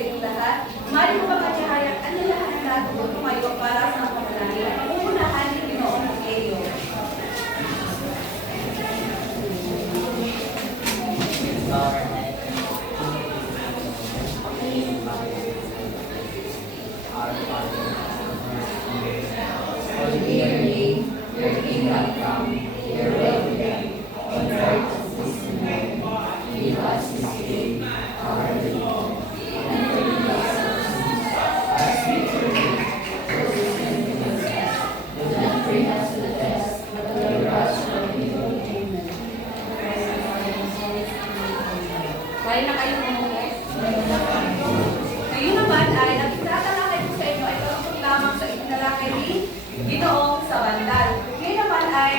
inyong lahat. Mari mo magkakihayag ang lahat natin kung tumayo para sa pamalayo. Uunahan ni Ginoong Makeyo. Holy Mary, your kingdom come, your will be done, on earth as it is in heaven. Give us this day our daily bread, and forgive us our sins, as we forgive those who sin against us. Do not bring us to the test, but deliver us from evil. Amen. Kaya na kayo mamunod? Ngayon naman ay nagtatalakay ko sa inyo ay tungkol lamang sa itinalakay ni Ginoong sa bandal. Ngayon naman ay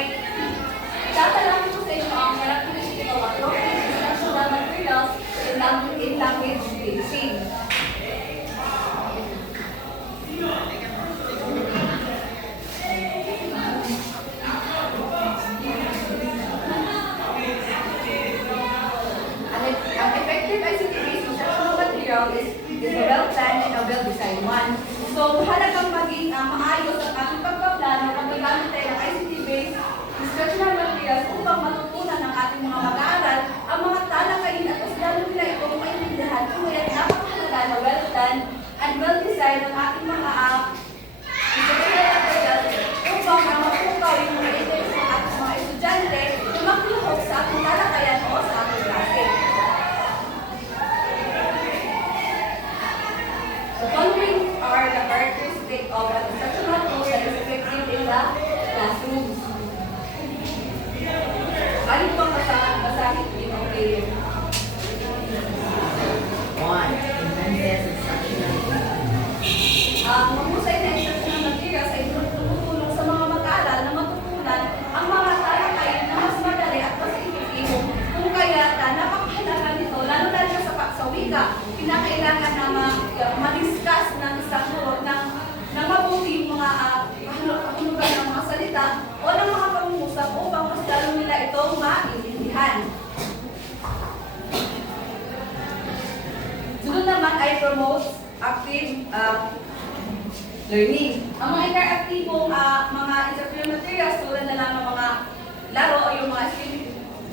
tatalakay ko sa inyo ang characteristic of appropriate instructional materials in language teaching. Ang effective ICT-based instructional material is a well-planned and a well-designed one. So, halagang maging maayos ang ating pagpaplano at paggamit tayo ng ICT-based instructional materials upang matutunan ng ating mga mag-aaral ang mga talakayin at mas lalo nila itong maintindihan kung kaya napakahalaga na well-planned and well-designed ang ating mga instructional materials upang mapukaw yung mga interest ng ating mga estudyante na makilahok sa ating talakayan o sa ating klase. The following are the characteristics of an instructional tool that is effective in the classroom. Ano pang basahin din? Okay. 1. Inventors instructional Ang mahusay na instructional materials ay tumutulong sa mga mag-aaral na matutunan ang mga talakayin na mas madali at mas epektibo. Kung kaya napakahalaga nito, lalo na sa wika, kinakailangan na ma-discuss ng isang guro ng mabuti yung mga kahulugan ng mga salita o ng mga pangungusap upang mas lalo nila itong maintindihan. Sunod naman ay promote active learning. Ang mga interaktibong mga instructional materials tulad na lang ng mga laro o yung mga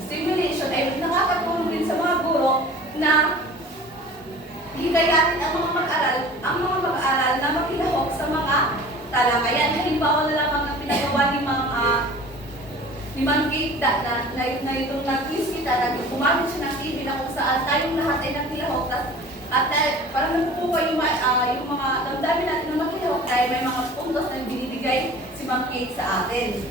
stimulation ay nakakatulong din sa mga guro na higayatin ang mga mag-aaral na makilahok sa mga talakayan. Halimbawa na lamang ang pinagawa ni Ma'am Kate na itong nag-quiz kita, gumamit siya ng TV na kung saan tayong lahat ay nakilahok at parang nagpupuka yung mga damdamin natin na makilahok dahil may mga puntos na binibigay si Ma'am Kate sa atin.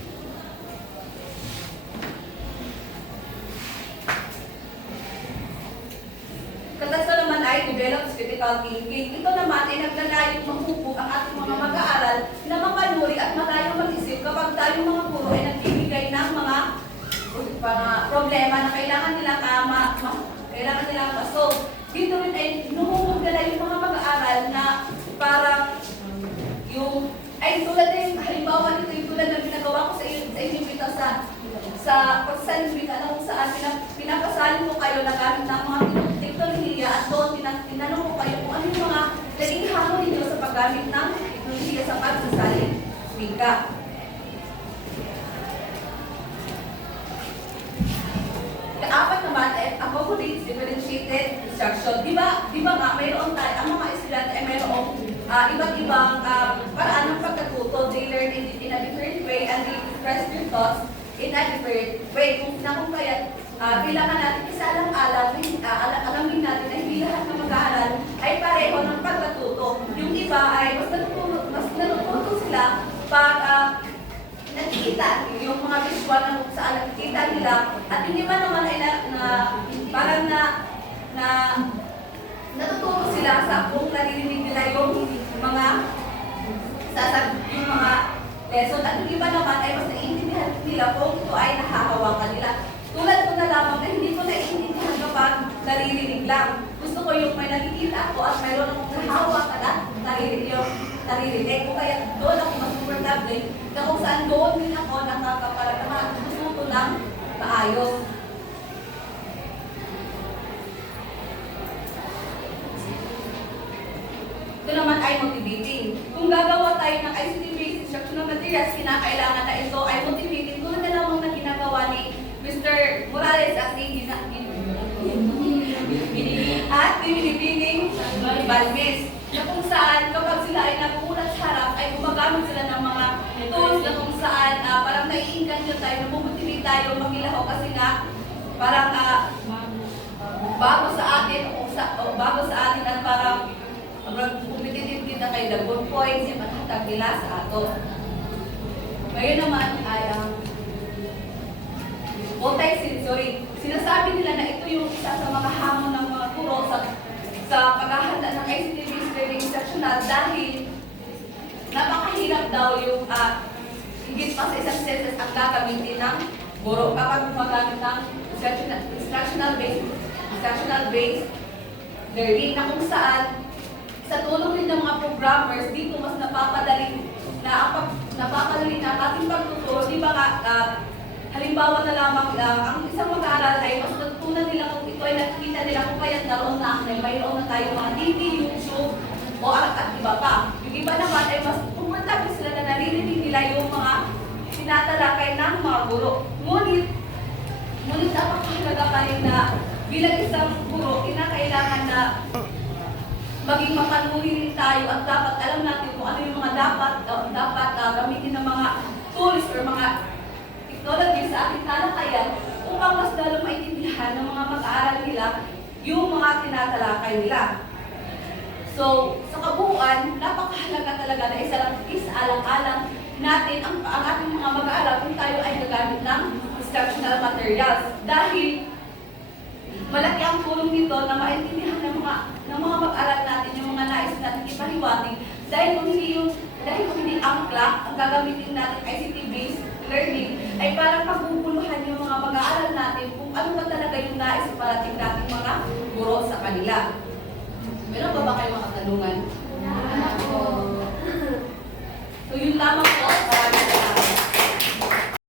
Katapos naman ay develop critical thinking. Ito naman ay naglalayong mahubog ang ating mga mag-aaral na mapanuri at malayong mag-isip kapag tayong mga guro ay nagbibigay ng mga problema na kailangan nilang ma-solve. Dito rin ay numuhugala yung mga mag-aaral na parang tulad na yung halimbawa nito yung tulad na pinagawa ko sa inyo dito sa pagsalimika na kung saan pinapasalin ko kayo na gamit ng mga teknolohiya at doon tinanong ko kayo kung ano yung mga naging hamon ninyo sa paggamit ng teknolohiya sa pagsasalimika. Kaapat naman ay accommodates differentiated instruction. Di ba nga mayroon tayo, ang mga estudyante ay mayroong iba't ibang paraan ng pagkatuto. They learn in a different way and they express their thoughts in a different way. Kung kaya kailangan natin alamin natin na hindi lahat ng mag-aaral ay pareho ng pagkatuto. Yung iba ay mas natututo sila pag nakikita yung mga visual na kung saan nakikita nila at yung iba naman ay parang natututo sila sa kung naririnig nila yung mga lesson at yung iba naman ay mas naiintindihan nila kung ito ay nahahawakan nila. Tulad ko na lamang na hindi ko naiintindihan kapag naririnig lang. Gusto ko yung may nakikita ako at mayroon akong nahahawakan at naririnig. Kung kaya doon ako mas comfortable na kung saan doon din ako nakatuto ng maayos. ay motivating. Kung gagawa tayo ng ICT-based instructional materials, kinakailangan na ito ay motivating tulad na lamang na ginagawa ni Mr. Morales at ni Binibining Balmes, na kung saan kapag sila ay nakukulat sa harap ay gumagamit sila ng mga tools na kung saan parang naiinganyo tayo, napumotivate tayo magkilaho kasi nga parang bago sa atin at parang competitive kita kay the good points yung paghatag nila sa ato. Ngayon naman ay multi-sensory. Sinasabi nila na ito yung isa sa mga hamon ng mga guro sa paghahanda ng ICT-based learning instructional dahil napakahirap daw yung higit pa sa isang senses ang gagamitin ng guro kapag gumagamit ng instructional-based learning na kung saan sa tulong din ng mga programmers dito mas napapadali na ang ating pagtuturo. Di ba halimbawa na lamang ang isang mag-aaral ay mas natutunan nila kung ito ay nakikita nila kung kaya't naroon na mayroon na tayo mga TV, YouTube o at iba pa. Yung iba naman ay mas pumunta sila na naririnig nila yung mga tinatalakay ng mga guro. Ngunit napakahalaga pa rin na bilang isang guro, kinakailangan na maging mapanuri rin tayo at dapat alam natin kung ano yung mga dapat gamitin ng mga tools or mga technology sa ating talakayan upang mas lalo maintindihan ng mga mag-aaral nila yung mga tinatalakay nila. So, sa kabuuan, napakahalaga talaga na isaalang-alang natin ang ating mga mag-aaral kung tayo ay gagamit ng instructional materials. Dahil malaki ang tulong nito na maintindihan ng mga mag-aaral natin yung mga nais natin ipahiwatig dahil kung hindi angkla ang gagamitin natin ICT-based learning ay parang pagpupuluhan yung mga mag-aaral natin kung ano ba talaga yung nais parating natin mga guro sa kanila. Meron ba kayong mga katanungan?